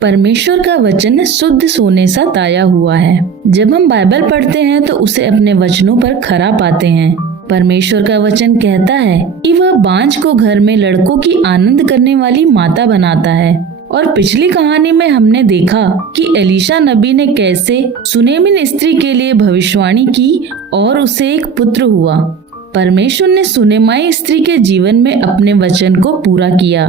परमेश्वर का वचन शुद्ध सोने सा ताया हुआ है। जब हम बाइबल पढ़ते हैं तो उसे अपने वचनों पर खरा पाते हैं। परमेश्वर का वचन कहता है कि वह बांझ को घर में लड़कों की आनंद करने वाली माता बनाता है। और पिछली कहानी में हमने देखा कि एलीशा नबी ने कैसे सुनेमिन स्त्री के लिए भविष्यवाणी की और उसे एक पुत्र हुआ। परमेश्वर ने सुनेमाई स्त्री के जीवन में अपने वचन को पूरा किया।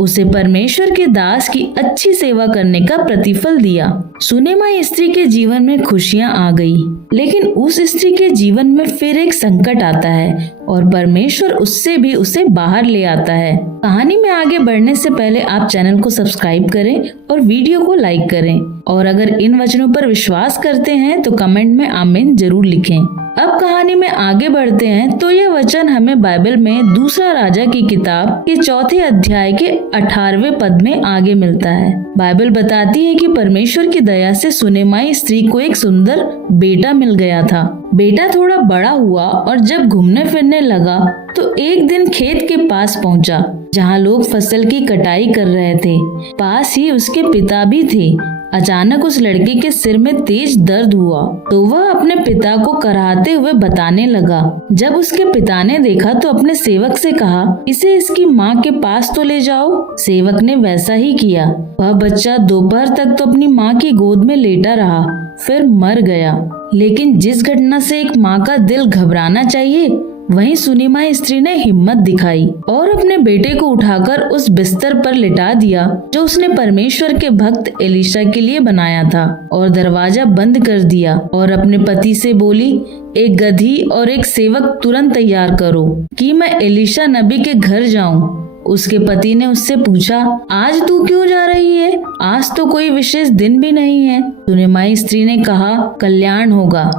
उसे परमेश्वर के दास की अच्छी सेवा करने का प्रतिफल दिया। सुनेमाई स्त्री के जीवन में खुशियां आ गई, लेकिन उस स्त्री के जीवन में फिर एक संकट आता है और परमेश्वर उससे भी उसे बाहर ले आता है। कहानी में आगे बढ़ने से पहले आप चैनल को सब्सक्राइब करें और वीडियो को लाइक करें, और अगर इन वचनों पर विश्वास करते हैं तो कमेंट में आमीन जरूर लिखें। अब कहानी में आगे बढ़ते हैं तो यह वचन हमें बाइबल में दूसरा राजा की किताब के 4 अध्याय के 18वें पद में आगे मिलता है। बाइबल बताती है कि परमेश्वर की दया से सुनेमाई स्त्री को एक सुंदर बेटा मिल गया था। बेटा थोड़ा बड़ा हुआ और जब घूमने फिरने लगा तो एक दिन खेत के पास पहुंचा जहां लोग फसल की कटाई कर रहे थे। पास ही उसके पिता भी थे। अचानक उस लड़के के सिर में तेज दर्द हुआ तो वह अपने पिता को कराहते हुए बताने लगा। जब उसके पिता ने देखा तो अपने सेवक से कहा, इसे इसकी माँ के पास तो ले जाओ। सेवक ने वैसा ही किया। वह बच्चा दोपहर तक तो अपनी माँ की गोद में लेटा रहा, फिर मर गया। लेकिन जिस घटना से एक माँ का दिल घबराना चाहिए, वहीं सुनेमाई स्त्री ने हिम्मत दिखाई और अपने बेटे को उठाकर उस बिस्तर पर लिटा दिया जो उसने परमेश्वर के भक्त एलीशा के लिए बनाया था, और दरवाजा बंद कर दिया और अपने पति से बोली, एक गधी और एक सेवक तुरंत तैयार करो कि मैं एलीशा नबी के घर जाऊं। उसके पति ने उससे पूछा, आज तू क्यों जा रही है? आज तो कोई विशेष दिन भी नहीं है। सुनेमाई स्त्री ने कहा, कल्याण होगा।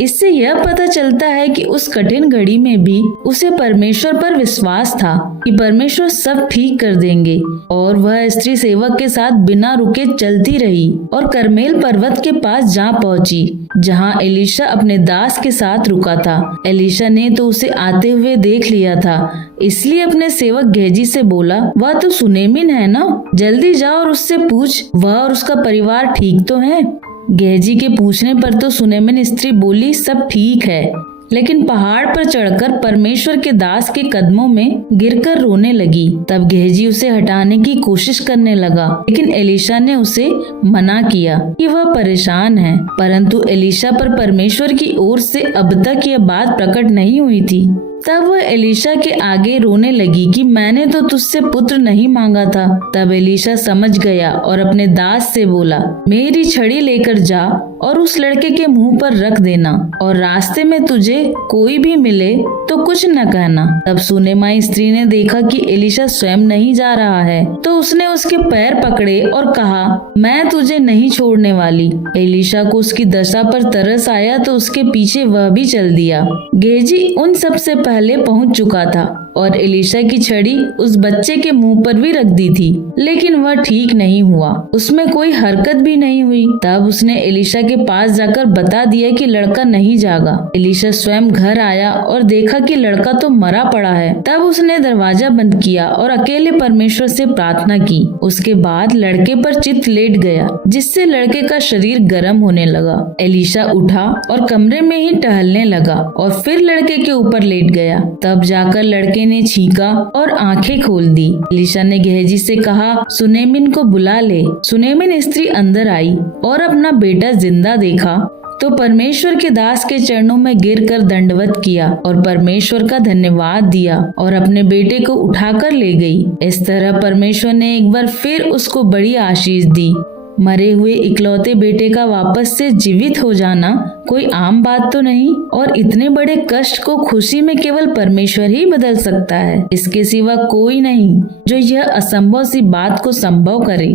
इससे यह पता चलता है कि उस कठिन घड़ी में भी उसे परमेश्वर पर विश्वास था कि परमेश्वर सब ठीक कर देंगे। और वह स्त्री सेवक के साथ बिना रुके चलती रही और करमेल पर्वत के पास जा पहुंची जहां एलीशा अपने दास के साथ रुका था। एलीशा ने तो उसे आते हुए देख लिया था, इसलिए अपने सेवक गेहजी से बोला, वह तो सुनेमिन है ना, जल्दी जाओ और उससे पूछ वह और उसका परिवार ठीक तो है। गेहजी के पूछने पर तो सुनेमिन स्त्री बोली, सब ठीक है, लेकिन पहाड़ पर चढ़कर परमेश्वर के दास के कदमों में गिरकर रोने लगी। तब गेहजी उसे हटाने की कोशिश करने लगा, लेकिन एलीशा ने उसे मना किया कि वह परेशान है। परंतु एलीशा पर परमेश्वर की ओर से अब तक यह बात प्रकट नहीं हुई थी। तब वह एलीशा के आगे रोने लगी कि मैंने तो तुझसे पुत्र नहीं मांगा था। तब एलीशा समझ गया और अपने दास से बोला, मेरी छड़ी लेकर जा और उस लड़के के मुंह पर रख देना, और रास्ते में तुझे कोई भी मिले तो कुछ न कहना। तब सुनेमाई स्त्री ने देखा कि एलीशा स्वयं नहीं जा रहा है, तो उसने उसके पैर पकड़े और कहा, मैं तुझे नहीं छोड़ने वाली। एलीशा को उसकी दशा पर तरस आया तो उसके पीछे वह भी चल दिया। गेहजी उन सब से पहले पहुंच चुका था और एलीशा की छड़ी उस बच्चे के मुंह पर भी रख दी थी, लेकिन वह ठीक नहीं हुआ, उसमें कोई हरकत भी नहीं हुई। तब उसने एलीशा के पास जाकर बता दिया कि लड़का नहीं जागा। एलीशा स्वयं घर आया और देखा कि लड़का तो मरा पड़ा है। तब उसने दरवाजा बंद किया और अकेले परमेश्वर से प्रार्थना की। उसके बाद लड़के पर चित लेट गया, जिससे लड़के का शरीर गर्म होने लगा। एलीशा उठा और कमरे में ही टहलने लगा और फिर लड़के के ऊपर लेट गया। तब जाकर लड़के ने छींका और आंखें खोल दी। एलीशा ने गेहजी से कहा, सुनेमिन को बुला ले। सुनेमिन स्त्री अंदर आई और अपना बेटा जिंदा देखा तो परमेश्वर के दास के चरणों में गिरकर दंडवत किया और परमेश्वर का धन्यवाद दिया और अपने बेटे को उठाकर ले गई। इस तरह परमेश्वर ने एक बार फिर उसको बड़ी आशीष दी। मरे हुए इकलौते बेटे का वापस से जीवित हो जाना कोई आम बात तो नहीं, और इतने बड़े कष्ट को खुशी में केवल परमेश्वर ही बदल सकता है। इसके सिवा कोई नहीं जो यह असंभव सी बात को संभव करे।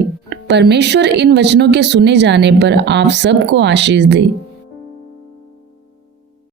परमेश्वर इन वचनों के सुने जाने पर आप सबको आशीष दे।